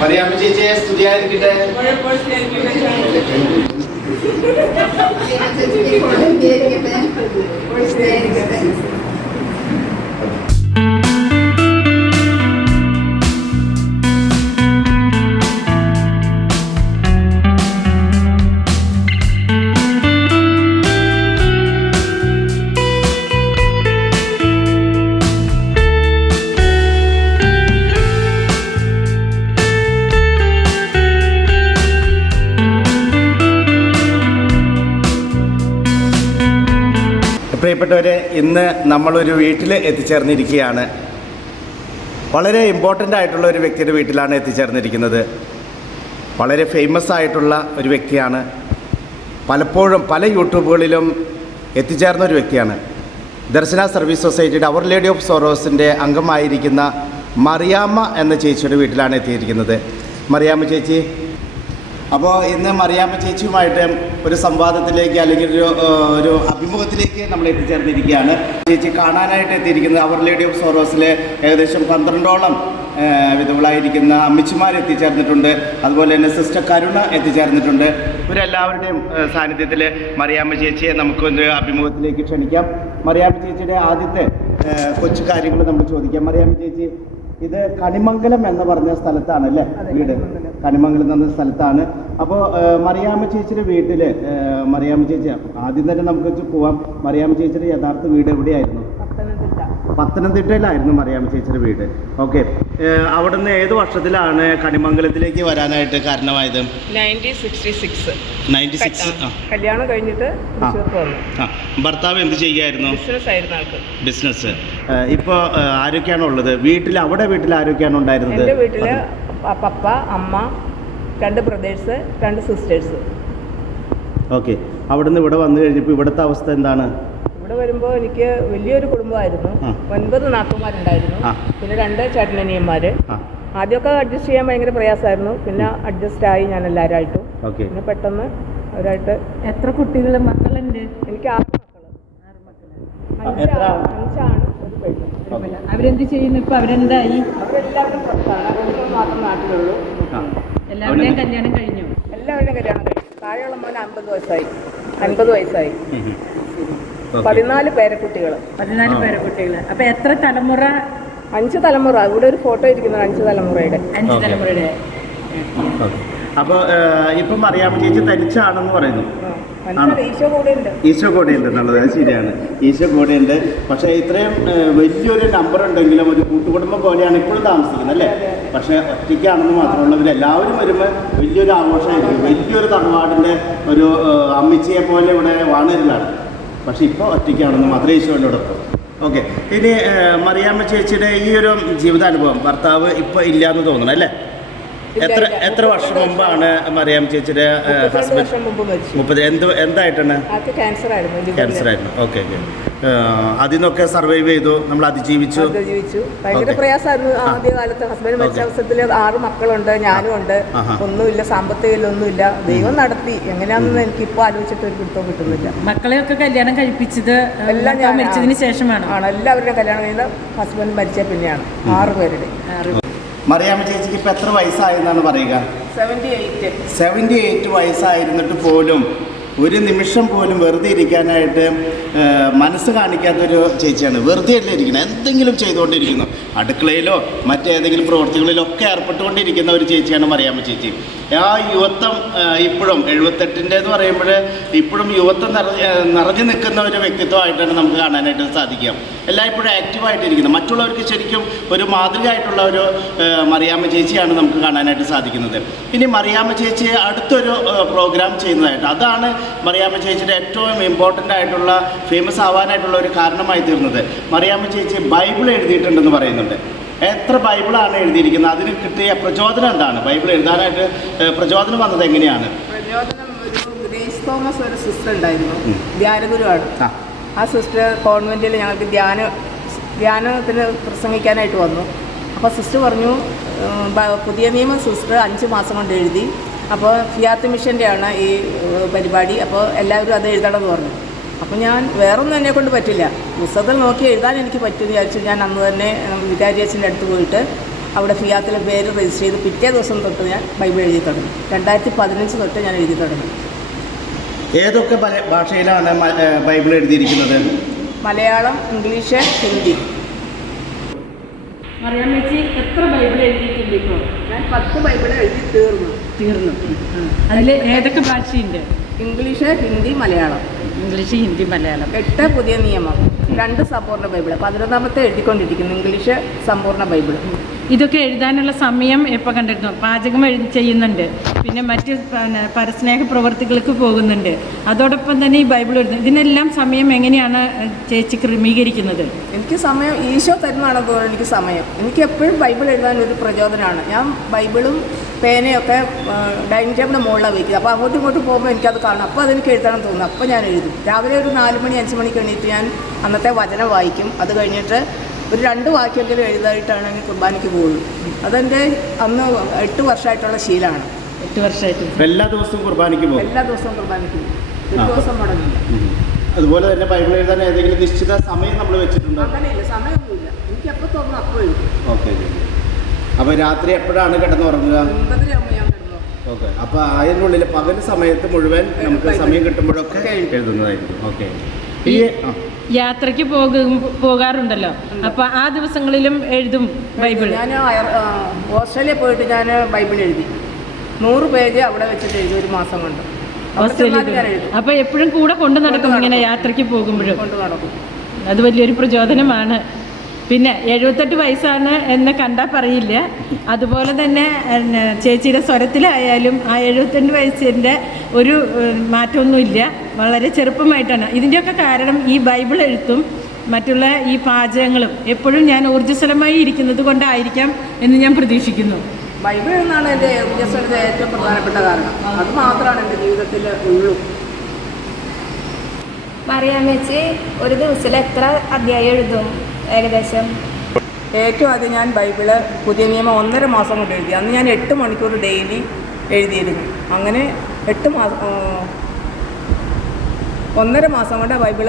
മറിയാമ്മ ചേച്ചിയെ സ്തുതിയായിരിക്കട്ടെ പ്രിയപ്പെട്ടവരെ ഇന്ന് നമ്മളൊരു വീട്ടിൽ എത്തിച്ചേർന്നിരിക്കുകയാണ്. വളരെ ഇമ്പോർട്ടന്റ് ആയിട്ടുള്ള ഒരു വ്യക്തിയുടെ വീട്ടിലാണ് എത്തിച്ചേർന്നിരിക്കുന്നത്. വളരെ ഫേമസ് ആയിട്ടുള്ള ഒരു വ്യക്തിയാണ്. പലപ്പോഴും പല യൂട്യൂബുകളിലും എത്തിച്ചേർന്ന ഒരു വ്യക്തിയാണ്. ദർശന സർവീസ് സൊസൈറ്റിയുടെ അവർ ലേഡി ഓഫ് സോറോസിന്റെ അംഗമായിരിക്കുന്ന മറിയാമ്മ എന്ന ചേച്ചിയുടെ വീട്ടിലാണ് എത്തിയിരിക്കുന്നത്. മറിയാമ്മ ചേച്ചി അപ്പോൾ ഇന്ന് മറിയാമ്മ ചേച്ചിയുമായിട്ട് ഒരു സംവാദത്തിലേക്ക് അല്ലെങ്കിൽ ഒരു ഒരു അഭിമുഖത്തിലേക്ക് നമ്മൾ എത്തിച്ചേർന്നിരിക്കുകയാണ്. ചേച്ചി കാണാനായിട്ട് എത്തിയിരിക്കുന്നത് അവർ ലേഡി ഓഫ് സോറോസിലെ ഏകദേശം പന്ത്രണ്ടോളം വിധവളായിരിക്കുന്ന അമ്മച്ചിമാർ എത്തിച്ചേർന്നിട്ടുണ്ട്. അതുപോലെ തന്നെ സിസ്റ്റർ കരുണ എത്തിച്ചേർന്നിട്ടുണ്ട്. ഇവരെല്ലാവരുടെയും സാന്നിധ്യത്തിൽ മറിയാമ്മ ചേച്ചിയെ നമുക്കൊരു അഭിമുഖത്തിലേക്ക് ക്ഷണിക്കാം. മറിയാമ്മ ചേച്ചിയുടെ ആദ്യത്തെ കൊച്ചു കാര്യങ്ങൾ നമ്മൾ ചോദിക്കാം. മറിയാമ്മ ചേച്ചി ഇത് കണിമംഗലം എന്ന് പറഞ്ഞ സ്ഥലത്താണ് അല്ലേ? വീട്. കണിമംഗലം. എന്ന സ്ഥലത്താണ്. അപ്പോൾ മറിയാമ്മ ചേച്ചിയുടെ വീട്ടിൽ മറിയാമ്മ ചേച്ചി ആദ്യം തന്നെ നമുക്ക് പോവാം. മറിയാമ്മ ചേച്ചിയുടെ യഥാർത്ഥ വീട് എവിടെയായിരുന്നു? പത്തനംതിട്ടയിലായിരുന്നു മറിയാമ്മ ചേച്ചിയുടെ വീട്. ഓക്കെ അവിടുന്ന് ഏത് വർഷത്തിലാണ് കണിമംഗലത്തിലേക്ക് വരാനായിട്ട് കാരണമായത്? കല്യാണം കഴിഞ്ഞിട്ട് ഭർത്താവ് എന്ത് ചെയ്യായിരുന്നു ബിസിനസ്. ഇപ്പൊ ആരൊക്കെയാണ് ഉള്ളത്? വീട്ടിൽ അവിടെ വീട്ടിൽ ആരൊക്കെയാണ് ഉണ്ടായിരുന്നത്? വീട്ടിൽ പപ്പ അമ്മ രണ്ട് ബ്രദേഴ്സ് രണ്ട് സിസ്റ്റേഴ്സ്. ഓക്കെ അവിടുന്ന് ഇവിടെ വന്നു കഴിഞ്ഞപ്പോൾ ഇവിടുത്തെ അവസ്ഥ എന്താണ്? ഇവിടെ വരുമ്പോൾ എനിക്ക് വലിയൊരു കുടുംബമായിരുന്നു. ഒൻപത് നാത്തുമാരുണ്ടായിരുന്നു. പിന്നെ രണ്ട് ചേട്ടനനിയന്മാര്. ആ. ആദ്യമൊക്കെ അഡ്ജസ്റ്റ് ചെയ്യാൻ ഭയങ്കര പ്രയാസമായിരുന്നു. പിന്നെ അഡ്ജസ്റ്റ് ആയി ഞാൻ എല്ലാവരുമായിട്ടും പിന്നെ പെട്ടെന്ന് അവരായിട്ട് എത്ര കുട്ടികൾ മക്കളുണ്ട്? എനിക്ക് ആറ് മക്കൾ? അഞ്ചാണ് അഞ്ചാണ് ഒരു പെണ്ണ്. അവരെന്ത് ചെയ്യുന്നു? ഇപ്പൊ അവരെന്തായി? അവരെല്ലാവരും പുറത്താണ്. ഒന്ന് മാത്രം നാട്ടിലുള്ളൂ. എല്ലാവരുടെയും കല്യാണം കഴിഞ്ഞു? എല്ലാവരുടെയും കല്യാണം കഴിഞ്ഞു. താഴെയുള്ള മോന് അൻപത് വയസ്സായി. അൻപത് വയസ്സായി. പതിനാല് പേരക്കുട്ടികൾ പതിനാല് പേരക്കുട്ടികൾ പേരെ കുട്ടികൾ അപ്പൊ എത്ര തലമുറ? അഞ്ച് തലമുറ. ഇവിടെ ഒരു ഫോട്ടോ ഇരിക്കുന്നത് അഞ്ച് തലമുറയുടെ. അഞ്ച് തലമുറയുടെ. അപ്പൊ അപ്പോൾ ഇപ്പം അറിയാമ ചേച്ചി തനിച്ചാണെന്ന് പറയുന്നു. ഈശോ കൂടെ ഉണ്ട് എന്നുള്ളത് ശരിയാണ്. ഈശോ കൂടെ ഉണ്ട് പക്ഷേ ഇത്രയും വലിയൊരു നമ്പർ ഉണ്ടെങ്കിലും ഒരു കൂട്ടുകുടുംബം പോലെയാണ് ഇപ്പോഴും താമസിക്കുന്നത് അല്ലേ? പക്ഷേ ഒറ്റയ്ക്കാണെന്ന് മാത്രമുള്ളവർ എല്ലാവരും വരുമ്പോൾ വലിയൊരു ആഘോഷമായിരിക്കും. വലിയൊരു തറവാടിന്റെ ഒരു അമ്മിച്ചയെ അമ്മിച്ചിയെ പോലെ ഇവിടെ വാണരുതാണ്. പക്ഷെ ഇപ്പോൾ ഒറ്റയ്ക്കാണെന്ന് മാത്രമേ ഈശോയോടൊപ്പം ഓക്കെ. ഇനി മറിയാമ്മ ചേച്ചിയുടെ ഈ ഒരു ജീവിതാനുഭവം ഭർത്താവ് ഇപ്പോൾ ഇല്ല എന്ന് തോന്നുന്നു അല്ലേ? എത്ര എത്ര വർഷം മുമ്പാണ് മറിയാം ചേച്ചിയുടെ ഹസ്ബൻഡ് മുപ്പത് എന്ത് എന്തായിട്ടാണ്? ക്യാൻസർ ആയിരുന്നു ക്യാൻസർ ആയിരുന്നു ഓക്കെ ഓക്കെ. അതിൽ നിന്നൊക്കെ സർവൈവ് ചെയ്തു. നമ്മൾ അതിജീവിച്ചു. അതിജീവിച്ചു. ഭയങ്കര പ്രയാസമായിരുന്നു ആദ്യകാലത്ത്. ഹസ്ബൻഡ് മരിച്ച. അവസരത്തിൽ ആറ് മക്കളുണ്ട് ഞാനും ഉണ്ട്. ഒന്നുമില്ല സാമ്പത്തികം ഒന്നുമില്ല ദൈവം നടത്തി. എങ്ങനെയാണെന്ന് എനിക്ക് ഇപ്പോൾ ആലോചിച്ചിട്ട് ഒരു പിടുത്തവും കിട്ടുന്നില്ല. മക്കളെയൊക്കെ കല്യാണം കഴിപ്പിച്ചത് എല്ലാം ഞാൻ മരിച്ചതിന് ശേഷമാണ്? ആണ്. എല്ലാവരുടെയും കല്യാണം കഴിഞ്ഞ ഹസ്ബൻഡ് മരിച്ച പിന്നെയാണ്. ആറ് പേരുടെ. മറിയാമ്മ ചേച്ചിക്ക് ഇപ്പം എത്ര വയസ്സായെന്നാണ് പറയുക? സെവന്റി എയ്റ്റ് വയസ്സായിരുന്നിട്ട് പോലും ഒരു നിമിഷം പോലും വെറുതെ ഇരിക്കാനായിട്ട് മനസ്സ് കാണിക്കാത്തൊരു ചേച്ചിയാണ്. വെറുതെ അല്ലേ ഇരിക്കുന്നത് എന്തെങ്കിലും ചെയ്തുകൊണ്ടിരിക്കുന്നു. അടുക്കളയിലോ മറ്റേതെങ്കിലും പ്രവൃത്തികളിലോ ഒക്കെ ഏർപ്പെട്ടുകൊണ്ടിരിക്കുന്ന ഒരു ചേച്ചിയാണ് മറിയാമ്മ ചേച്ചി. ആ യുവത്വം ഇപ്പോഴും എഴുപത്തെട്ടിന്റെ എന്ന് പറയുമ്പോൾ ഇപ്പോഴും യുവത്വം നിറഞ്ഞ് നിറഞ്ഞു നിൽക്കുന്ന ഒരു വ്യക്തിത്വമായിട്ടാണ് നമുക്ക് കാണാനായിട്ട് സാധിക്കുക എല്ലായ്പ്പോഴും ആക്റ്റീവായിട്ടിരിക്കുന്നത് മറ്റുള്ളവർക്ക് ശരിക്കും ഒരു മാതൃകയായിട്ടുള്ള ഒരു മറിയാമ്മ ചേച്ചിയാണ് നമുക്ക് കാണാനായിട്ട് സാധിക്കുന്നത്. ഇനി മറിയാമ്മ ചേച്ചി അടുത്തൊരു പ്രോഗ്രാം ചെയ്യുന്നതായിട്ട് അതാണ് മറിയാമ്മ ചേച്ചിയുടെ ഏറ്റവും ഇമ്പോർട്ടന്റ് ആയിട്ടുള്ള ഫേമസ് ആവാനായിട്ടുള്ള ഒരു കാരണമായി തീർന്നത്. മറിയാമ്മ ചേച്ചി ബൈബിൾ എഴുതിയിട്ടുണ്ടെന്ന് പറയുന്നുണ്ട്. എത്ര ബൈബിളാണ് എഴുതിയിരിക്കുന്നത്? അതിന് കിട്ടിയ പ്രചോദനം എന്താണ്? ബൈബിൾ എഴുതാനായിട്ട് പ്രചോദനം വന്നത് എങ്ങനെയാണ്? പ്രചോദനം ഒരു ഗ്രേസ് തോമസ് ഒരു സിസ്റ്റർ ഉണ്ടായിരുന്നു. ധ്യാനഗുരുവാണ്. ആ. സിസ്റ്റർ കോൺവെന്റിൽ ഞങ്ങൾക്ക് ധ്യാന ധ്യാനത്തിന് പ്രസംഗിക്കാനായിട്ട് വന്നു. അപ്പോൾ സിസ്റ്റർ പറഞ്ഞു പുതിയ നിയമം സിസ്റ്റർ അഞ്ച് മാസം കൊണ്ട് എഴുതി. അപ്പോൾ ഫിയാത്ത് മിഷന്റെയാണ് ഈ പരിപാടി. അപ്പോൾ എല്ലാവരും അത് എഴുതണമെന്ന് പറഞ്ഞു. അപ്പോൾ ഞാൻ വേറൊന്നും എന്നെ കൊണ്ട് പറ്റില്ല. പുസ്തകത്തിൽ നോക്കി എഴുതാൻ എനിക്ക് പറ്റുമെന്ന് വിചാരിച്ചു ഞാൻ അന്ന് തന്നെ വികാരി അച്ഛന്റെ അടുത്ത് പോയിട്ട് അവിടെ ഫിയാത്തിലെ പേര് രജിസ്റ്റർ ചെയ്ത് പിറ്റേ ദിവസം തൊട്ട് ഞാൻ ബൈബിൾ എഴുതി തുടങ്ങി. രണ്ടായിരത്തി പതിനഞ്ച് തൊട്ട് ഞാൻ എഴുതി തുടങ്ങി. ഏതൊക്കെ പല- ഭാഷയിലാണ് ബൈബിൾ എഴുതിയിരിക്കുന്നത്? മലയാളം ഇംഗ്ലീഷ് ഹിന്ദി. മറിയാൻ വെച്ച് എത്ര ബൈബിൾ എഴുതിയിട്ടുണ്ട് ഇപ്പോൾ ഞാൻ പത്ത് ബൈബിൾ എഴുതി തീർന്നു. തീർന്നു. അതിൽ ഏതൊക്കെ ഭാഷയുണ്ട്? ഇംഗ്ലീഷ് ഹിന്ദി മലയാളം. ഇംഗ്ലീഷ് ഹിന്ദി മലയാളം. എട്ട് പുതിയ നിയമം. രണ്ട് സമ്പൂർണ ബൈബിൾ. പതിനൊന്നാമത്തെ എഴുതിക്കൊണ്ടിരിക്കുന്നു ഇംഗ്ലീഷ് സമ്പൂർണ ബൈബിൾ. ഇതൊക്കെ എഴുതാനുള്ള സമയം എപ്പോൾ കണ്ടിരുന്നു. പാചകം എഴു ചെയ്യുന്നുണ്ട്. പിന്നെ മറ്റ് പരസ്നേഹ പ്രവർത്തികൾക്ക് പോകുന്നുണ്ട്. അതോടൊപ്പം തന്നെ ഈ ബൈബിൾ എഴുതുന്നു. ഇതിനെല്ലാം സമയം എങ്ങനെയാണ് ചേച്ചി ക്രമീകരിക്കുന്നത്? എനിക്ക് സമയം ഈശോ തരുന്നതാണ് തോന്നുന്നത് എനിക്ക് സമയം. എനിക്ക് എപ്പോഴും ബൈബിൾ എഴുതാൻ ഒരു പ്രചോദനമാണ്. ഞാൻ ബൈബിളും പേനയൊക്കെ ഡൈനിങ് ടേബിളിന്റെ മുകളിലാണ് വയ്ക്കുക അപ്പോൾ അങ്ങോട്ടും ഇങ്ങോട്ടും പോകുമ്പോൾ എനിക്കത് കാണും അപ്പോൾ അതെനിക്ക് എഴുതണം തോന്നുന്നു അപ്പോൾ ഞാൻ എഴുതും. രാവിലെ ഒരു നാല് മണി അഞ്ച് മണിക്ക് എണീറ്റ് ഞാൻ അന്നത്തെ വചനം വായിക്കും. അത് കഴിഞ്ഞിട്ട് ഒരു രണ്ട് വാക്യെങ്കിലും എഴുതായിട്ടാണ് ഞാൻ കുർബാനയ്ക്ക് പോകുള്ളൂ അതെന്റെ അന്ന് എട്ട് വർഷമായിട്ടുള്ള ശീലമാണ്. എട്ട് വർഷമായിട്ട്. എല്ലാ ദിവസവും കുർബാനയ്ക്ക് പോകും? എല്ലാ ദിവസവും കുർബാനയ്ക്ക് പോകും. ഒരു ദിവസം മുടങ്ങില്ല. അതുപോലെ തന്നെ ബൈബിൾ എഴുതാൻ ഏതെങ്കിലും നിശ്ചിത സമയം നമ്മൾ വെച്ചിട്ടുണ്ടോ? അങ്ങനെയില്ല സമയമൊന്നുമില്ല. എനിക്ക് എപ്പോൾ തോന്നുന്നു അപ്പോൾ എഴുതും. ഓക്കെ അപ്പോൾ രാത്രി എപ്പോഴാണ് കിടന്നുറങ്ങുക? ഒമ്പതരയാകുമ്പോൾ ഞാൻ ഓക്കെ. അപ്പോൾ അതിനുള്ളിൽ പകൽ സമയത്ത് മുഴുവൻ നമുക്ക് സമയം കിട്ടുമ്പോഴൊക്കെ. എഴുതുന്നതായിരിക്കും. ഓക്കെ. ഈ ആ, യാത്രയ്ക്ക് പോകും പോകാറുണ്ടല്ലോ. അപ്പൊ ആ ദിവസങ്ങളിലും എഴുതും ബൈബിൾ ഞാൻ ഓസ്ട്രേലിയ പോയിട്ട് ഞാൻ ബൈബിൾ എഴുതി. നൂറ് പേജ് അവിടെ വെച്ചിട്ട് എഴുതി ഒരു മാസം കൊണ്ട്. ഓസ്ട്രേലിയ അപ്പൊ എപ്പോഴും കൂടെ കൊണ്ടു നടക്കും ഇങ്ങനെ യാത്രയ്ക്ക് പോകുമ്പോഴും. കൊണ്ടു നടക്കും. അത് വലിയൊരു പ്രചോദനമാണ്. പിന്നെ എഴുപത്തെട്ട് വയസ്സാണ് എന്ന് കണ്ടാൽ പറയില്ല. അതുപോലെ തന്നെ ചേച്ചിയുടെ സ്വരത്തിലായാലും ആ എഴുപത്തെട്ട് വയസ്സിന്റെ ഒരു മാറ്റമൊന്നുമില്ല. വളരെ ചെറുപ്പമായിട്ടാണ്. ഇതിന്റെയൊക്കെ കാരണം ഈ ബൈബിൾ എഴുത്തും മറ്റുള്ള ഈ പാചകങ്ങളും എപ്പോഴും ഞാൻ ഊർജസ്വലമായി ഇരിക്കുന്നത് കൊണ്ടായിരിക്കാം എന്ന് ഞാൻ പ്രതീക്ഷിക്കുന്നു. ബൈബിൾ എന്നാണ് എന്റെ ഊർജസ്വലത ഏറ്റവും പ്രധാനപ്പെട്ട കാരണം. അത് മാത്രമാണ് എന്റെ ജീവിതത്തിൽ ഉള്ളൂ. മറിയാമ്മച്ചി ഒരു ദിവസത്തിൽ എത്ര അധ്യായം എഴുതും ഏകദേശം? ഏറ്റവും ആദ്യം ഞാൻ ബൈബിൾ പുതിയ നിയമം ഒന്നര മാസം കൊണ്ട് എഴുതി. അന്ന് ഞാൻ എട്ട് മണിക്കൂർ ഡെയിലി എഴുതിയിരുന്നു. അങ്ങനെ എട്ട് മാസം ഒന്നര മാസം കൊണ്ട് ബൈബിൾ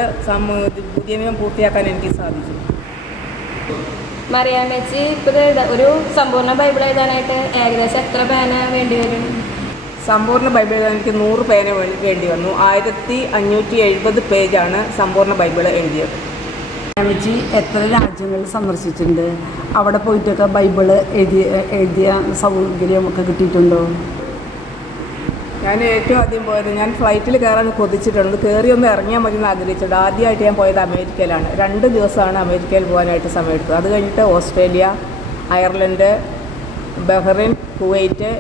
പുതിയ നിയമം പൂർത്തിയാക്കാൻ എനിക്ക് സാധിച്ചു. മറിയാമേച്ചി ഇപ്പോൾ ഒരു സമ്പൂർണ ബൈബിൾ എഴുതാനായിട്ട് ഏകദേശം എത്ര പേന വേണ്ടി വരും? സമ്പൂർണ ബൈബിൾ എഴുതാൻ എനിക്ക് നൂറ് പേന വേണ്ടി വന്നു. ആയിരത്തി അഞ്ഞൂറ്റി എഴുപത് പേജാണ് സമ്പൂർണ ബൈബിൾ എഴുതിയത്. മറിയാമേച്ചി എത്ര രാജ്യങ്ങൾ സന്ദർശിച്ചിട്ടുണ്ട്? അവിടെ പോയിട്ടൊക്കെ ബൈബിൾ എഴുതിയ എഴുതിയ സൗകര്യമൊക്കെ കിട്ടിയിട്ടുണ്ടോ? ഞാൻ ഏറ്റവും ആദ്യം പോയത് ഞാൻ ഫ്ലൈറ്റിൽ കയറാൻ കൊതിച്ചിട്ടുണ്ട്. കയറി ഒന്ന് ഇറങ്ങിയാൽ മതി എന്ന് ആഗ്രഹിച്ചിട്ടുണ്ട്. ആദ്യമായിട്ട് ഞാൻ പോയത് അമേരിക്കയിലാണ്. രണ്ട് ദിവസമാണ് അമേരിക്കയിൽ പോകാനായിട്ട് സമയമെടുത്തത്. അത് കഴിഞ്ഞിട്ട് Australia Ireland Bahrain Kuwait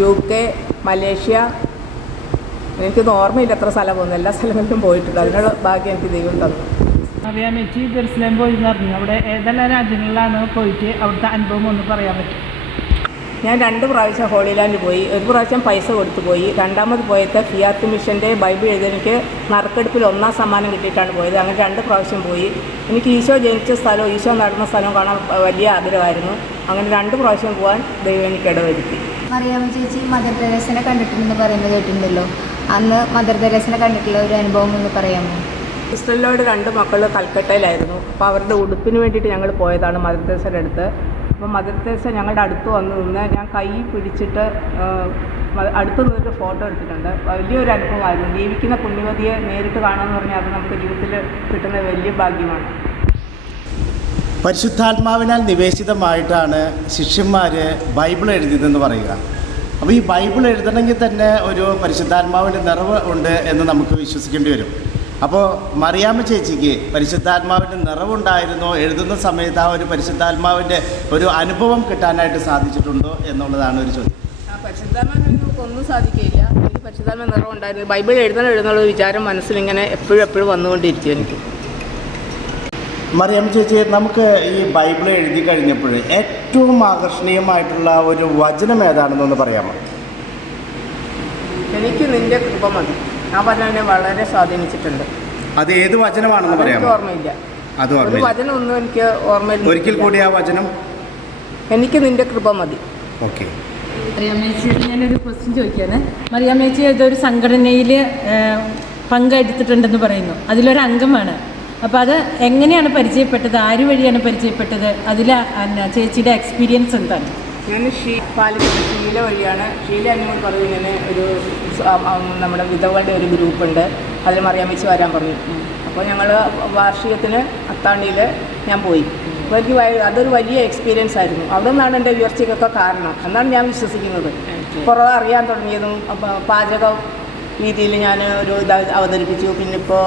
U K Malaysia. എനിക്കൊന്നും ഓർമ്മയില്ല എത്ര സ്ഥലം പോകുന്നു എല്ലാ സ്ഥലങ്ങളിലും പോയിട്ടുണ്ട്. അതിനുള്ള ഭാഗ്യം എനിക്ക് ദൈവം തന്നു. അറിയാമെച്ചി ജെറുസലേം പോയി അവിടെ ഏതെല്ലാം രാജ്യങ്ങളിലാണ് പോയിട്ട് അവിടുത്തെ അനുഭവം ഒന്ന് പറയാൻ പറ്റും? ഞാൻ രണ്ട് പ്രാവശ്യം ഹോളിലാൻഡ് പോയി ഒരു പ്രാവശ്യം പൈസ കൊടുത്തു പോയി. രണ്ടാമത് പോയത് ഫിയാത്ത് മിഷന്റെ ബൈബിൾ എഴുതി എനിക്ക് നറുക്കെടുപ്പിൽ ഒന്നാം സമ്മാനം കിട്ടിയിട്ടാണ് പോയത്. അങ്ങനെ രണ്ട് പ്രാവശ്യം പോയി. എനിക്ക് ഈശോ ജനിച്ച സ്ഥലവും ഈശോ നടന്ന സ്ഥലവും കാണാൻ വലിയ ആഗ്രഹമായിരുന്നു. അങ്ങനെ രണ്ട് പ്രാവശ്യം പോകാൻ ദൈവം എനിക്ക് ഇടവരുത്തി. മറിയാമ്മ ചേച്ചി മദർ തെരേസിനെ കണ്ടിട്ടുണ്ടെന്ന് പറയുന്നത് കേട്ടിട്ടുണ്ടല്ലോ. അന്ന് മദർ തെരേസിനെ കണ്ടിട്ടുള്ള ഒരു അനുഭവം എന്ന് പറയാമോ? ക്രിസ്റ്റലിനോട് രണ്ട് മക്കൾ കൽക്കട്ടയിലായിരുന്നു. അപ്പോൾ അവരുടെ ഉടുപ്പിന് വേണ്ടിയിട്ട് ഞങ്ങൾ പോയതാണ് മദർ തെരേസയുടെ അടുത്ത്. അപ്പോൾ മദർ തെരേസ ഞങ്ങളുടെ അടുത്ത് വന്ന് നിന്ന് ഞാൻ കൈ പിടിച്ചിട്ട് അടുത്ത് നിന്നിട്ട് ഫോട്ടോ എടുത്തിട്ടുണ്ട്. വലിയൊരു അനുഭവമായിരുന്നു. ജീവിക്കുന്ന പുണ്യവതിയെ നേരിട്ട് കാണാമെന്ന് പറഞ്ഞാൽ അത് നമുക്ക് ജീവിതത്തിൽ കിട്ടുന്ന വലിയ ഭാഗ്യമാണ്. പരിശുദ്ധാത്മാവിനാൽ നിവേശിതമായിട്ടാണ് ശിഷ്യന്മാർ ബൈബിൾ എഴുതിയതെന്ന് പറയുക. അപ്പോൾ ഈ ബൈബിൾ എഴുതണമെങ്കിൽ തന്നെ ഒരു പരിശുദ്ധാത്മാവിന്റെ നിറവ് ഉണ്ട് എന്ന് നമുക്ക് വിശ്വസിക്കേണ്ടി വരും. അപ്പോൾ മറിയാമ്മ ചേച്ചിക്ക് പരിശുദ്ധാത്മാവിന്റെ നിറവുണ്ടായിരുന്നോ? എഴുതുന്ന സമയത്ത് ആ ഒരു പരിശുദ്ധാത്മാവിന്റെ ഒരു അനുഭവം കിട്ടാനായിട്ട് സാധിച്ചിട്ടുണ്ടോ എന്നുള്ളതാണ് ഒരു ചോദ്യം. ആ പരിശുദ്ധാത്മാവിനെ ഒന്നും സാധിക്കില്ല എനിക്ക് പരിശുദ്ധാത്മ നിറം ഉണ്ടായിരുന്നു ബൈബിൾ എഴുതണം എഴുതുന്നുള്ള വിചാരം മനസ്സിലിങ്ങനെ എപ്പോഴും എപ്പോഴും വന്നുകൊണ്ടിരിക്കും എനിക്ക്. മറിയാമ്മ ചേച്ചി നമുക്ക് ഈ ബൈബിൾ എഴുതി കഴിഞ്ഞപ്പോൾ ഏറ്റവും ആകർഷണീയമായിട്ടുള്ള ഒരു വചനം ഏതാണെന്നൊന്ന് പറയാമോ? എനിക്ക് നിന്റെ കൃപ മതി. ആ വചനം എന്നെ വളരെ സ്വാധീനിച്ചിട്ടുണ്ട്. അത് ഏത് വചനമാണെന്ന് പറയാം ഓർമ്മയില്ല. അത് ഒരു ഓർമ്മയില്ല. വചനം ഒന്നും എനിക്ക് ഓർമ്മയില്ല. ഒരിക്കൽ കൂടി ആ വചനം? എനിക്ക് നിന്റെ കൃപ മതി. ഓക്കെ. മറിയാമ്മേച്ചിയോട് ഞാനൊരു ക്വസ്റ്റ്യൻ ചോദിക്കുകയാണ് മറിയാമ്മേച്ചി ഏതൊരു സംഘടനയിൽ പങ്കെടുത്തിട്ടുണ്ടെന്ന് പറയുന്നു. അതിലൊരു അംഗമാണ്. അപ്പോൾ അത് എങ്ങനെയാണ് പരിചയപ്പെട്ടത്? ആര് വഴിയാണ് പരിചയപ്പെട്ടത്? അതിൽ ചേച്ചിയുടെ എക്സ്പീരിയൻസ് എന്താണ്? ഞാൻ ഷീ പാലിക്കുന്ന ഷീല വഴിയാണ്. ഷീല എന്നോട് പറഞ്ഞു ഇങ്ങനെ ഒരു നമ്മുടെ വിധവകളുടെ ഒരു ഗ്രൂപ്പുണ്ട്. അതിൽ മറിയാൻ വെച്ച് വരാൻ പറഞ്ഞു. അപ്പോൾ ഞങ്ങൾ വാർഷികത്തിന് അത്താണ്ടിയിൽ ഞാൻ പോയി. അപ്പോൾ എനിക്ക് അതൊരു വലിയ എക്സ്പീരിയൻസ് ആയിരുന്നു. അവിടെ നിന്നാണ് എന്റെ ഉയർച്ചയ്ക്കൊക്കെ കാരണം. എന്നാണ് ഞാൻ വിശ്വസിക്കുന്നത്. കുറവ് അറിയാൻ തുടങ്ങിയതും പാചകം രീതിയിൽ ഞാൻ ഒരു ഇത് അവതരിപ്പിച്ചു. പിന്നെ ഇപ്പോൾ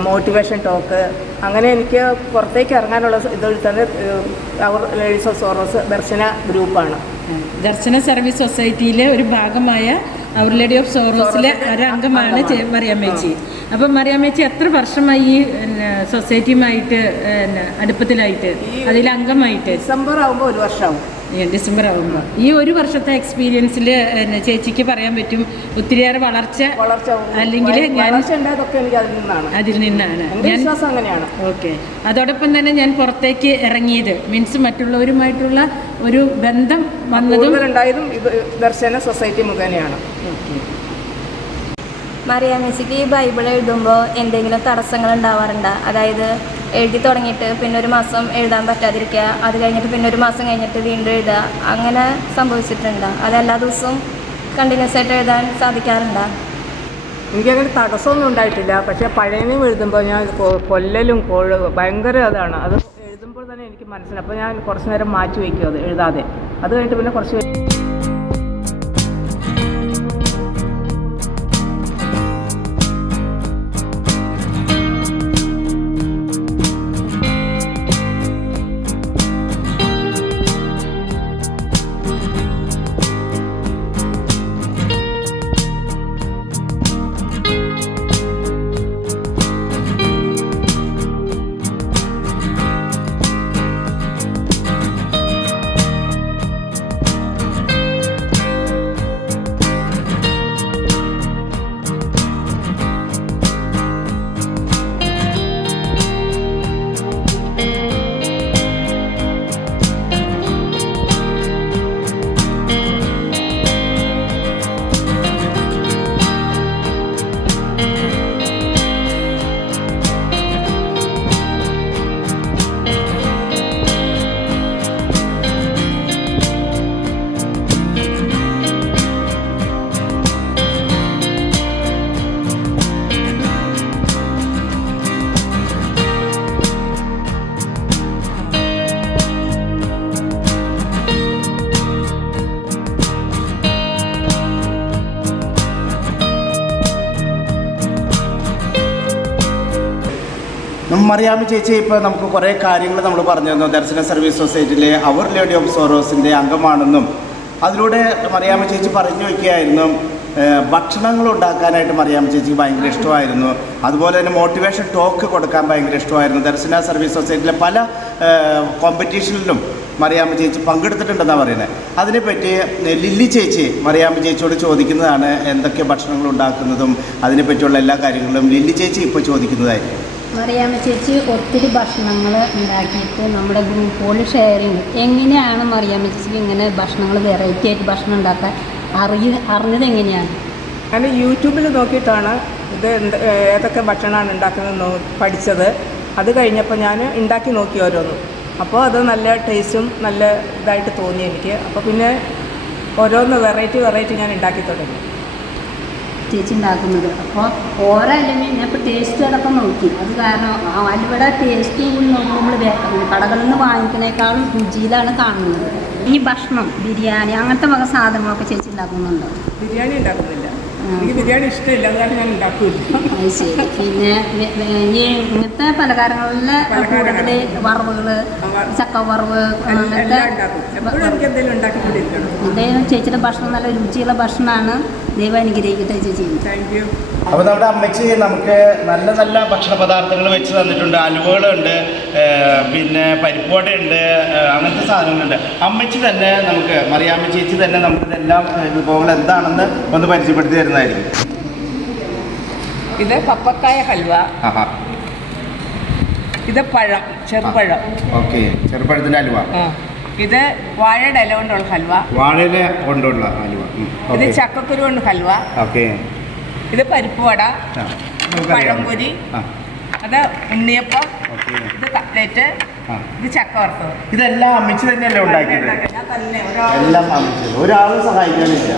മോട്ടിവേഷൻ ടോക്ക് അങ്ങനെ എനിക്ക് പുറത്തേക്ക് ഇറങ്ങാനുള്ള ഇത് തന്നെ അവർ ലേഡീസ് ഓഫ് സോറോസ് ദർശന ഗ്രൂപ്പാണ്. ദർശന സർവീസ് സൊസൈറ്റിയിലെ ഒരു ഭാഗമായ അവർ ലേഡി ഓഫ് സോറോസിലെ ഒരംഗമാണ് അംഗമാണ് ചെ- മറിയാമ്മേച്ചി അപ്പം മറിയാമ്മേച്ചി എത്ര വർഷമായി ഈ സൊസൈറ്റിയുമായിട്ട് അടുപ്പത്തിലായിട്ട് അതിൽ അംഗമായിട്ട്? ഡിസംബർ ആകുമ്പോൾ ഒരു വർഷമാവും ഡിസംബർ ആകുമ്പോൾ ഈ ഒരു വർഷത്തെ എക്സ്പീരിയൻസിൽ ചേച്ചിക്ക് പറയാൻ പറ്റും ഒത്തിരിയേറെ വളർച്ച വളർച്ച അല്ലെങ്കിൽ ഞാൻ അതിൽ നിന്നാണ്. ഞാൻ വിശ്വാസം അങ്ങനെയാണ്. ഓക്കെ. അതോടൊപ്പം തന്നെ ഞാൻ പുറത്തേക്ക് ഇറങ്ങിയത് മീൻസ് മറ്റുള്ളവരുമായിട്ടുള്ള ഒരു ബന്ധം വന്നതും ഉണ്ടായതും ഇത് ദർശന സൊസൈറ്റി മുഖേനയാണ്. മറിയാമ്മച്ചിക്ക് ഈ ബൈബിൾ എഴുതുമ്പോൾ എന്തെങ്കിലും തടസ്സങ്ങൾ ഉണ്ടാവാറുണ്ടോ? അതായത് എഴുതി തുടങ്ങിയിട്ട് പിന്നെ ഒരു മാസം എഴുതാൻ പറ്റാതിരിക്കുക അത് കഴിഞ്ഞിട്ട് പിന്നെ ഒരു മാസം കഴിഞ്ഞിട്ട് വീണ്ടും എഴുതുക അങ്ങനെ സംഭവിച്ചിട്ടുണ്ട്. അത് എല്ലാ ദിവസവും കണ്ടിന്യൂസ് ആയിട്ട് എഴുതാൻ സാധിക്കാറുണ്ട്? എനിക്കങ്ങനെ തടസ്സമൊന്നും ഉണ്ടായിട്ടില്ല. പക്ഷേ പഴയനും എഴുതുമ്പോൾ ഞാൻ കൊല്ലലും കോഴ ഭയങ്കര അതാണ്. അത് എഴുതുമ്പോൾ തന്നെ എനിക്ക് മനസ്സിലായി. അപ്പോൾ ഞാൻ കുറച്ച് നേരം മാറ്റി വയ്ക്കും അത് എഴുതാതെ. അത് കഴിഞ്ഞിട്ട് പിന്നെ കുറച്ച് മറിയാമ്മ ചേച്ചി ഇപ്പോൾ നമുക്ക് കുറേ കാര്യങ്ങൾ നമ്മൾ പറഞ്ഞു തന്നു. ദർശന സർവീസ് സൊസൈറ്റിയിലെ അവർ ലേഡി ഓഫ് സോറോസിന്റെ അംഗമാണെന്നും അതിലൂടെ മറിയാമ്മ ചേച്ചി പറഞ്ഞു വയ്ക്കുകയായിരുന്നു. ഭക്ഷണങ്ങൾ ഉണ്ടാക്കാനായിട്ട് മറിയാമ്മ ചേച്ചിക്ക് ഭയങ്കര ഇഷ്ടമായിരുന്നു. അതുപോലെ തന്നെ മോട്ടിവേഷൻ ടോക്ക് കൊടുക്കാൻ ഭയങ്കര ഇഷ്ടമായിരുന്നു. ദർശന സർവീസ് സൊസൈറ്റിയിലെ പല കോമ്പറ്റീഷനിലും മറിയാമ്മ ചേച്ചി പങ്കെടുത്തിട്ടുണ്ടെന്നാണ് പറയുന്നത് അതിനെപ്പറ്റി ലില്ലി ചേച്ചി മറിയാമ്മ ചേച്ചിയോട് ചോദിക്കുന്നതാണ് എന്തൊക്കെ ഭക്ഷണങ്ങൾ ഉണ്ടാക്കുന്നതും അതിനെപ്പറ്റിയുള്ള എല്ലാ കാര്യങ്ങളും ലില്ലി ചേച്ചി ഇപ്പോൾ ചോദിക്കുന്നതായിരിക്കും. മറിയാമ്മ ചേച്ചി ഒത്തിരി ഭക്ഷണങ്ങൾ ഉണ്ടാക്കിയിട്ട് നമ്മുടെ ഗ്രൂപ്പുകളിൽ ഷെയർ ചെയ്യുന്നു. എങ്ങനെയാണ് മറിയാമ്മ ചേച്ചിക്ക് ഇങ്ങനെ ഭക്ഷണങ്ങൾ വെറൈറ്റി ആയിട്ട് ഭക്ഷണം ഉണ്ടാക്കാൻ അറിയ അറിഞ്ഞത് എങ്ങനെയാണ്? ഞാൻ യൂട്യൂബിൽ നോക്കിയിട്ടാണ് ഇത് ഏതൊക്കെ ഭക്ഷണമാണ് ഉണ്ടാക്കുന്നത് പഠിച്ചത്. അത് കഴിഞ്ഞപ്പോൾ ഞാൻ ഉണ്ടാക്കി നോക്കി ഓരോന്നും. അപ്പോൾ അത് നല്ല ടേസ്റ്റും നല്ല ഇതായിട്ട് തോന്നി എനിക്ക്. അപ്പോൾ പിന്നെ ഓരോന്ന് വെറൈറ്റി വെറൈറ്റി ഞാൻ ഉണ്ടാക്കി തുടങ്ങി. ചേച്ചി ഉണ്ടാക്കുന്നത് അപ്പോൾ ഓരോ എലമെന്റ് ഞാൻ ഇപ്പോൾ ടേസ്റ്റ് അടക്കം നോക്കി. അത് കാരണം ആ അലുവയുടെ ടേസ്റ്റ് കൂടി നോക്കുമ്പോൾ നമ്മൾ കടകളിൽ നിന്ന് വാങ്ങിക്കുന്നേക്കാളും രുചിയിലാണ് കാണുന്നത്. ഈ ഭക്ഷണം ബിരിയാണി അങ്ങനത്തെ വക സാധനങ്ങളൊക്കെ ചേച്ചി ഉണ്ടാക്കുന്നുണ്ടോ? ബിരിയാണി ഉണ്ടാക്കുന്നില്ല. എനിക്ക് ബിരിയാണി ഇഷ്ടമില്ല. അതുകൊണ്ട് ഞാൻ ഉണ്ടാക്കില്ല. ശരി. പിന്നെ ഈ ഇങ്ങനത്തെ പലഹാരങ്ങളിലെ കൂടുതൽ വറവുകൾ ചക്ക വറവ് അങ്ങനത്തെ എന്തെങ്കിലും ചേച്ചിയുടെ ഭക്ഷണം നല്ല രുചിയുള്ള ഭക്ഷണമാണ്. ദൈവം അനുഗ്രഹിക്കട്ടെ ചേച്ചി താങ്ക് യു അപ്പോൾ നമ്മുടെ അമ്മച്ചി നമുക്ക് നല്ല നല്ല ഭക്ഷണ പദാർത്ഥങ്ങൾ വെച്ച് തന്നിട്ടുണ്ട്. അലുവകളുണ്ട് പിന്നെ പരിപ്പോടയുണ്ട് അങ്ങനത്തെ സാധനങ്ങളുണ്ട്. അമ്മച്ചി തന്നെ നമുക്ക് മറിയാമ്മ ചേച്ചി തന്നെ നമുക്ക് ഇതെല്ലാം വിഭവങ്ങൾ എന്താണെന്ന് ഒന്ന് പരിചയപ്പെടുത്തി തരുന്നതായിരിക്കും. ഇത് പപ്പക്കായ ഹൽവ. ആഹാ. ഇത് പഴം ചെറുപഴം. ഓക്കെ. ചെറുപഴത്തിന്റെ അലുവ ഇത് വാഴയുടെ ഇല കൊണ്ടുള്ള ഹൽവ. വാഴയില കൊണ്ടുള്ള അലുവ ഉം, ഇത് ചക്കക്കുരു കൊണ്ട് ഹൽവ. ഓക്കെ. ഇത് പരിപ്പ് വട. പഴംപൊരി അത് ഉണ്ണിയപ്പം ഇത് കട്ട്ലേറ്റ് ഇത് ചക്ക വറുത്തത് ഇതെല്ലാം അമ്മിച്ച് തന്നെയല്ലേ ഉണ്ടാക്കിയത്? എല്ലാം സഹായിക്കാനില്ല.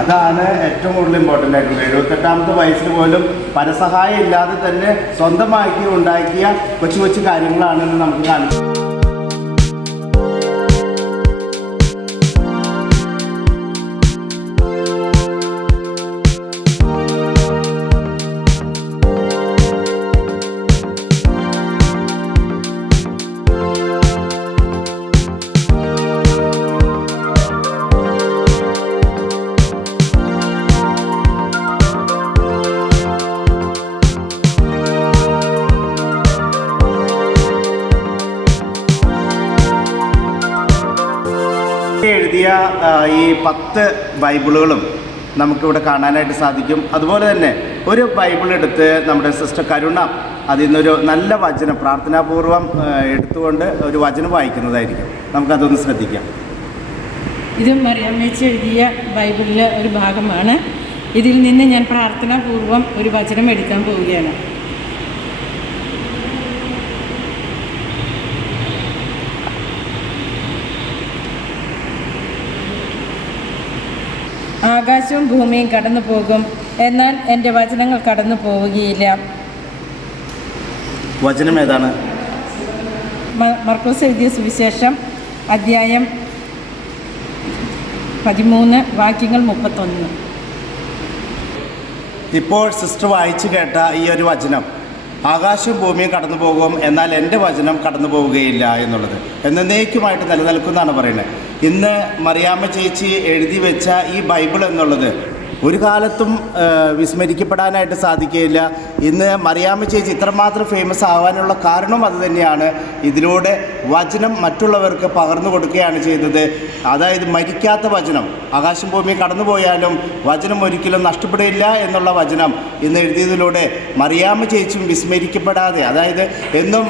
അതാണ് ഏറ്റവും കൂടുതൽ ഇമ്പോർട്ടന്റ് ആയിട്ടുള്ളത്. എഴുപത്തെട്ടാമത്തെ വയസ്സിൽ പോലും പരസഹായം ഇല്ലാതെ തന്നെ സ്വന്തമാക്കി ഉണ്ടാക്കിയ കൊച്ചു കൊച്ചു കാര്യങ്ങളാണെന്ന് നമുക്ക് കാണിക്കും പത്ത് ബൈബിളുകളും നമുക്കിവിടെ കാണാനായിട്ട് സാധിക്കും. അതുപോലെ തന്നെ ഒരു ബൈബിൾ എടുത്ത് നമ്മുടെ സിസ്റ്റർ കരുണ അതിൽ നിന്നൊരു നല്ല വചനം പ്രാർത്ഥനാപൂർവം എടുത്തുകൊണ്ട് ഒരു വചനം വായിക്കുന്നതായിരിക്കും. നമുക്കതൊന്ന് ശ്രദ്ധിക്കാം. ഇത് മറിയമ്മേച്ച് എഴുതിയ ബൈബിളിലെ ഒരു ഭാഗമാണ്. ഇതിൽ നിന്ന് ഞാൻ പ്രാർത്ഥനാപൂർവം ഒരു വചനം എടുക്കാൻ പോവുകയാണ്. ആകാശവും ഭൂമിയും കടന്നു പോകും. എന്നാൽ എന്റെ വചനങ്ങൾ കടന്നു പോവുകയില്ല. വചനം ഏതാണ്? മർക്കോസ് എഴുതിയ സുവിശേഷം അധ്യായം പതിമൂന്ന് വാക്യങ്ങൾ മുപ്പത്തൊന്ന്. ഇപ്പോൾ സിസ്റ്റർ വായിച്ചു കേട്ട ഈ ഒരു വചനം ആകാശവും ഭൂമിയും കടന്നു പോകും എന്നാൽ എന്റെ വചനം കടന്നു പോവുകയില്ല എന്നുള്ളത്. എന്നേക്കുമായിട്ട് നിലനിൽക്കുന്നതാണ് പറയുന്നത്. ഇന്ന് മറിയാമ്മ ചേച്ചി എഴുതി വെച്ച ഈ ബൈബിൾ എന്നുള്ളത് ഒരു കാലത്തും വിസ്മരിക്കപ്പെടാനായിട്ട് സാധിക്കുകയില്ല. ഇന്ന് മറിയാമ്മ ചേച്ചി ഇത്രമാത്രം ഫേമസ് ആവാനുള്ള കാരണം അത് തന്നെയാണ്. ഇതിലൂടെ വചനം മറ്റുള്ളവർക്ക് പകർന്നു കൊടുക്കുകയാണ് ചെയ്തത്. അതായത് മരിക്കാത്ത വചനം. ആകാശം ഭൂമി കടന്നുപോയാലും വചനം ഒരിക്കലും നഷ്ടപ്പെടില്ല എന്നുള്ള വചനം ഇന്ന് എഴുതിയതിലൂടെ മറിയാമ്മ ചേച്ചിയും വിസ്മരിക്കപ്പെടാതെ അതായത് എന്നും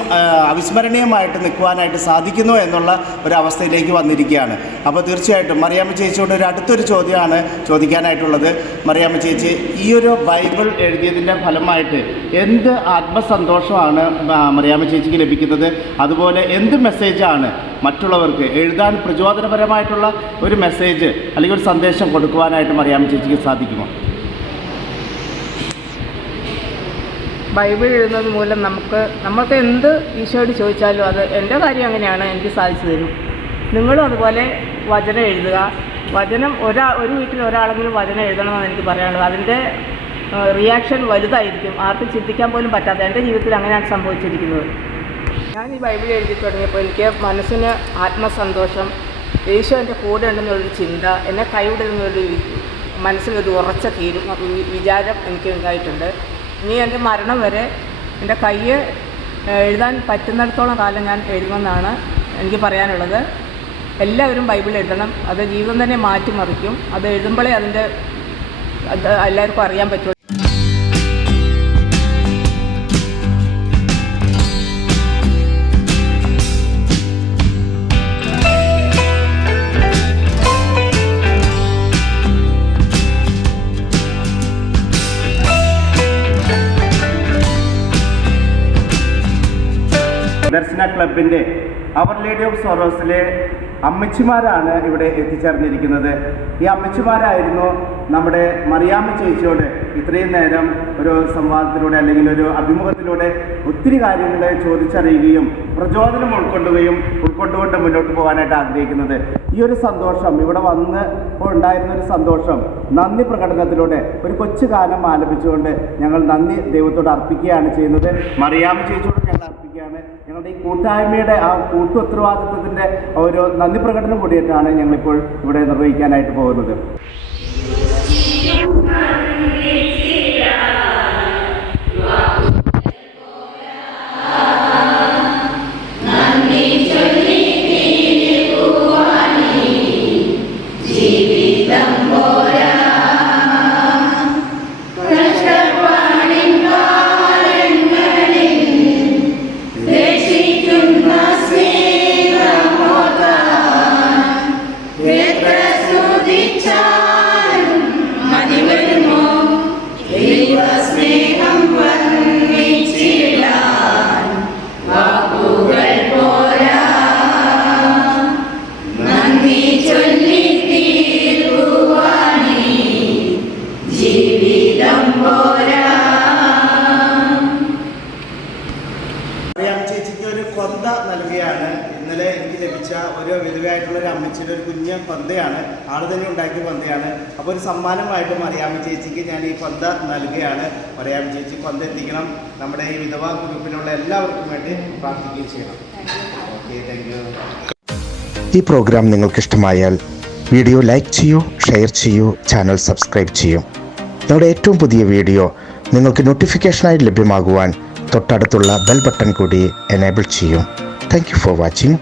അവിസ്മരണീയമായിട്ട് നിൽക്കുവാനായിട്ട് സാധിക്കുന്നു എന്നുള്ള ഒരു അവസ്ഥയിലേക്ക് വന്നിരിക്കുകയാണ്. അപ്പോൾ തീർച്ചയായിട്ടും മറിയാമ്മ ചേച്ചിയോട് ഒരു അടുത്തൊരു ചോദ്യമാണ് ചോദിക്കാനായിട്ടുള്ളത്. മറിയാമ്മ ചേച്ചി ഈ ഒരു ബൈബിൾ എഴുതിയതിന്റെ ഫലമായിട്ട് എന്ത് ആത്മസന്തോഷമാണ് മറിയാമ്മ ചേച്ചിക്ക് ലഭിക്കുന്നത്? അതുപോലെ എന്ത് മെസ്സേജാണ് മറ്റുള്ളവർക്ക്? എഴുതാൻ പ്രചോദനപരമായിട്ടുള്ള ഒരു മെസ്സേജ് അല്ലെങ്കിൽ ഒരു സന്ദേശം കൊടുക്കുവാനായിട്ട് മറിയാമ്മ ചേച്ചിക്ക് സാധിക്കുമോ? ബൈബിൾ എഴുതുന്നത് മൂലം നമുക്ക് നമുക്ക് എന്ത് ഈശോയോട് ചോദിച്ചാലും അത് എന്റെ കാര്യം അങ്ങനെയാണ് എനിക്ക് സാധിച്ചു തരും. നിങ്ങളും അതുപോലെ വചനം എഴുതുക. വചനം ഒരാ ഒരു വീട്ടിൽ ഒരാളെങ്കിലും വചനം എഴുതണമെന്ന് എനിക്ക് പറയാനുള്ളത്. അതിന്റെ റിയാക്ഷൻ വലുതായിരിക്കും. ആർക്കും ചിന്തിക്കാൻ പോലും പറ്റാത്ത എന്റെ ജീവിതത്തിൽ അങ്ങനെയാണ് സംഭവിച്ചിരിക്കുന്നത്. ഞാൻ ഈ ബൈബിൾ എഴുതി തുടങ്ങിയപ്പോൾ എനിക്ക് മനസ്സിന് ആത്മസന്തോഷം യേശു എന്റെ കൂടെ ഉണ്ടെന്നുള്ളൊരു ചിന്ത എന്നെ കൈവിടുന്നൊരു മനസ്സിലൊരു ഉറച്ച തീരും വിചാരം എനിക്ക് ഉണ്ടായിട്ടുണ്ട്. ഇനി എന്റെ മരണം വരെ എന്റെ കയ്യ് എഴുതാൻ പറ്റുന്നിടത്തോളം കാലം ഞാൻ എഴുതുമെന്നാണ് എനിക്ക് പറയാനുള്ളത്. എല്ലാവരും ബൈബിൾ എഴുതണം. അത് ജീവിതം തന്നെ മാറ്റിമറിക്കും. അത് എഴുതുമ്പോഴേ അതിന്റെ അത് എല്ലാവർക്കും അറിയാൻ പറ്റുള്ളൂ. ദർശന ക്ലബിന്റെ അവർ ലേഡി ഓഫ് സോറോസിലെ അമ്മച്ചിമാരാണ് ഇവിടെ എത്തിച്ചേർന്നിരിക്കുന്നത്. ഈ അമ്മച്ചിമാരായിരുന്നു നമ്മുടെ മറിയാമ്മ ചേച്ചിയോട് ഇത്രയും നേരം ഒരു സംവാദത്തിലൂടെ അല്ലെങ്കിൽ ഒരു അഭിമുഖത്തിലൂടെ ഒത്തിരി കാര്യങ്ങൾ ചോദിച്ചറിയുകയും പ്രചോദനം ഉൾക്കൊള്ളുകയും ഉൾക്കൊണ്ടുകൊണ്ട് മുന്നോട്ട് പോകാനായിട്ട് ആഗ്രഹിക്കുന്നത്. ഈ ഒരു സന്തോഷം ഇവിടെ വന്ന് ഉണ്ടായിരുന്ന ഒരു സന്തോഷം നന്ദി പ്രകടനത്തിലൂടെ ഒരു കൊച്ചു ഗാനം ആലപിച്ചുകൊണ്ട് ഞങ്ങൾ നന്ദി ദൈവത്തോട് അർപ്പിക്കുകയാണ് ചെയ്യുന്നത്. മറിയാമ്മ ചേച്ചിയോട് ഞങ്ങൾ അർപ്പിക്കുകയാണ് ഞങ്ങളുടെ ഈ കൂട്ടായ്മയുടെ ആ കൂട്ടു ഉത്തരവാദിത്വത്തിന്റെ ഒരു നന്ദി പ്രകടനം കൂടിയിട്ടാണ് ഞങ്ങളിപ്പോൾ ഇവിടെ നിർവഹിക്കാനായിട്ട് പോകുന്നത്. ഒരു വിധവയായിട്ടുള്ള ഒരു അമ്മച്ചിയുടെ ഒരു കുഞ്ഞ് പന്തയാണ്. ആൾ തന്നെ ഉണ്ടാക്കിയ പന്തയാണ്. അപ്പോൾ ഒരു സമ്മാനമായിട്ട് മറിയാമ്മ ചേച്ചിക്ക് ഞാൻ ഈ പന്ത നൽകുകയാണ്. മറിയാമ്മ ചേച്ചി പന്ത എത്തിക്കണം. നമ്മുടെ ഈ വിധവ ഗ്രൂപ്പിലുള്ള എല്ലാവർക്കും വേണ്ടി പ്രാർത്ഥിക്കുകയും ചെയ്യണം. ഓക്കെ താങ്ക് ഈ പ്രോഗ്രാം നിങ്ങൾക്ക് ഇഷ്ടമായാൽ വീഡിയോ ലൈക്ക് ചെയ്യൂ ഷെയർ ചെയ്യൂ ചാനൽ സബ്സ്ക്രൈബ് ചെയ്യൂ. ഞങ്ങളുടെ ഏറ്റവും പുതിയ വീഡിയോ നിങ്ങൾക്ക് നോട്ടിഫിക്കേഷനായി ലഭ്യമാകുവാൻ തൊട്ടടുത്തുള്ള ബെൽ ബട്ടൺ കൂടി എനേബിൾ ചെയ്യൂ. Thank for watching